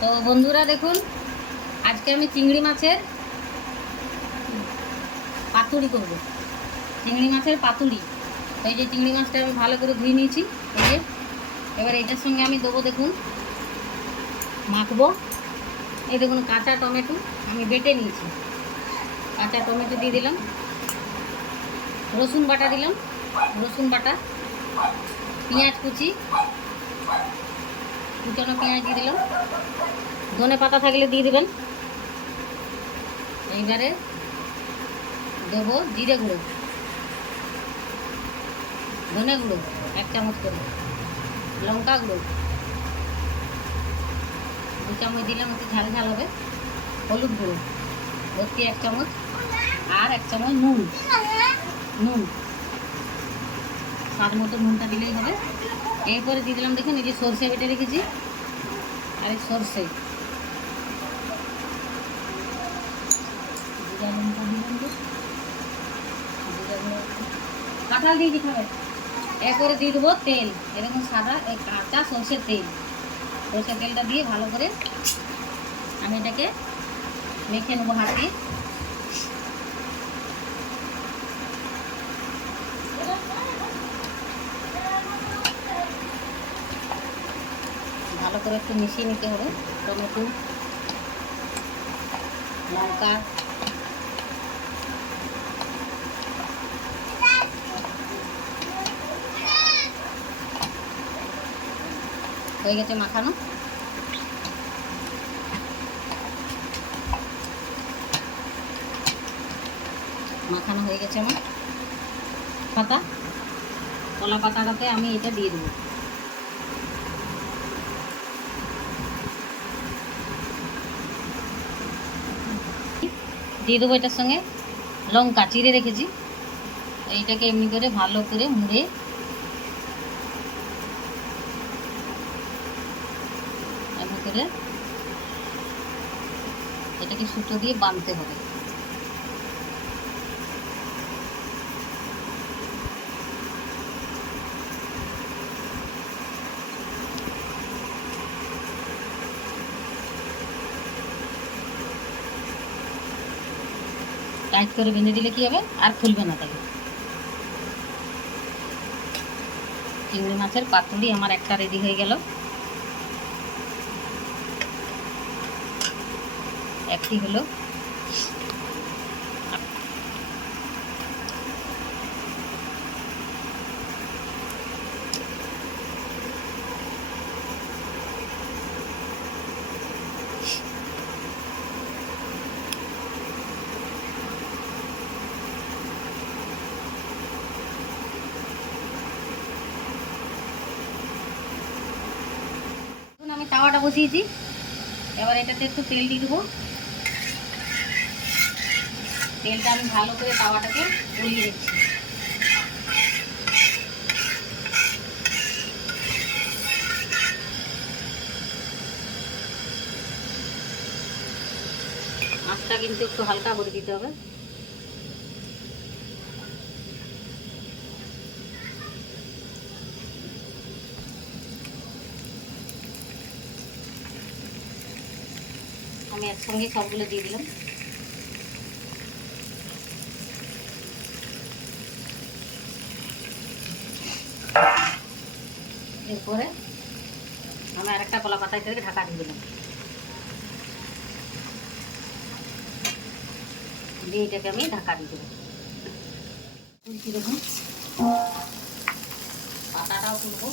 তো বন্ধুরা দেখুন, আজকে আমি চিংড়ি মাছের পাতুড়ি করব। চিংড়ি মাছের পাতুরি। এই যে চিংড়ি মাছটা আমি ভালো করে ধুয়ে নিয়েছি, এই যে। এবার এটার সঙ্গে আমি দেবো দেখুন, মাখবো। এই দেখুন, কাঁচা টমেটো আমি বেটে নিয়েছি। কাঁচা টমেটো দিয়ে দিলাম। রসুন বাটা দিলাম। রসুন বাটা, পেঁয়াজ কুচি। কুচানো পেঁয়াজ দিয়ে দিলাম। ধনে পাতা থাকলে দিয়ে দেবেন। এইবারে দেবো জিরে গুঁড়ো। ধনে গুঁড়ো, এক চামচ করে। লঙ্কা গুঁড়ো। দু চামচ দিলাম একটু ঝাল ঝাল হবে। হলুদ গুঁড়ো, ভর্তি এক চামচ। আর এক চামচ নুন। নুন। স্বাদ মতো নুনটা দিলেই হবে। এরপরে দিয়ে দিলাম দেখুন, এই যে সর্ষে বেটে রেখেছি। আর এই সর্ষে। জিরা লঙ্কা দিলাম তো জিরা গুঁড়ো একটু। কাঁঠাল খাবে? এরপরে দিয়ে দেবো তেল। এরকম সাদা এই কাঁচা সর্ষের তেল। সর্ষের তেলটা দিয়ে ভালো করে আমি এটাকে মেখে নেব হাত দিয়ে। ভালো করে একটু মিশিয়ে নিতে হবে। টমেটো, লঙ্কা হয়ে গেছে মাখানো। মাখানো হয়ে গেছে আমার। পাতা, কলা পাতাটাতে আমি এটা দিয়ে দেবো। দিয়ে দেবো এটার সঙ্গে লঙ্কা, চিড়ে রেখেছি। এইটাকে এমনি করে ভালো করে মুড়ে এমনি করে এটাকে সুতো দিয়ে বাঁধতে হবে। টাইট করে বেঁধে দিলে কি হবে? আর খুলবে না তাকে। চিংড়ি মাছের পাতুরি আমার একটা রেডি হয়ে গেল। একটি হলো তাওয়াটা বসিয়েছি। এবার এটাতে একটু তেল দিয়ে দেবো। তেলটা আমি ভালো করে তাওয়াটাকে গলিয়ে দিচ্ছি আঁচটা কিন্তু একটু হালকা করে দিতে হবে। আমি একসঙ্গে সবগুলো দিয়ে দিলাম। এরপরে আমি আরেকটা কলা পাতায় থেকে ঢাকা দিয়ে দিলাম। দিয়ে এটাকে আমি ঢাকা দিয়ে দেবো। তুলছি দেখুন। পাতাটাও তুলবো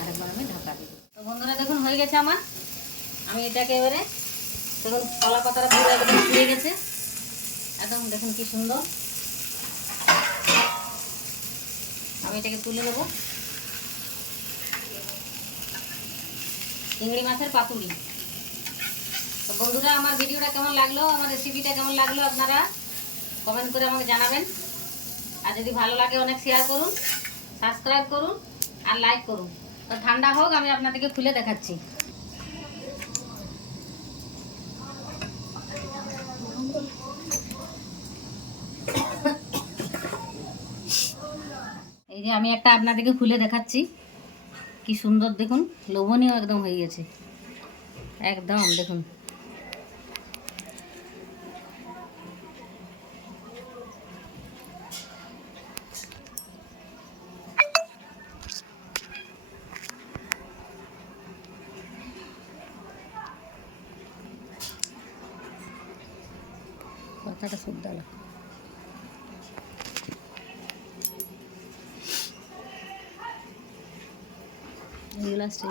আরেকবার আমি ঢাকা দিই তো বন্ধুরা দেখুন হয়ে গেছে আমার। আমি এটাকে এবারে দেখুন, কলা পাতাটা পুরো একদম ফুয়ে গেছে। একদম দেখুন কি সুন্দর। আমি এটাকে তুলে দেবো চিংড়ি মাছের পাতুরি। তো বন্ধুরা, আমার ভিডিওটা কেমন লাগল? আমার রেসিপিটা কেমন লাগল আপনারা? কমেন্ট করে আমাকে জানাবেন। আর যদি ভালো লাগে, অনেক শেয়ার করুন সাবস্ক্রাইব করুন, আর লাইক করুন। ঠান্ডা হোক, আমি আপনাদেরকে খুলে দেখাচ্ছি। এই যে আমি একটা আপনাদেরকে খুলে দেখাচ্ছি। কি সুন্দর দেখুন, লোভনীয় একদম হয়ে গেছে। একদম, দেখুন। কথাটা শুদ্ধ ঠিক আছে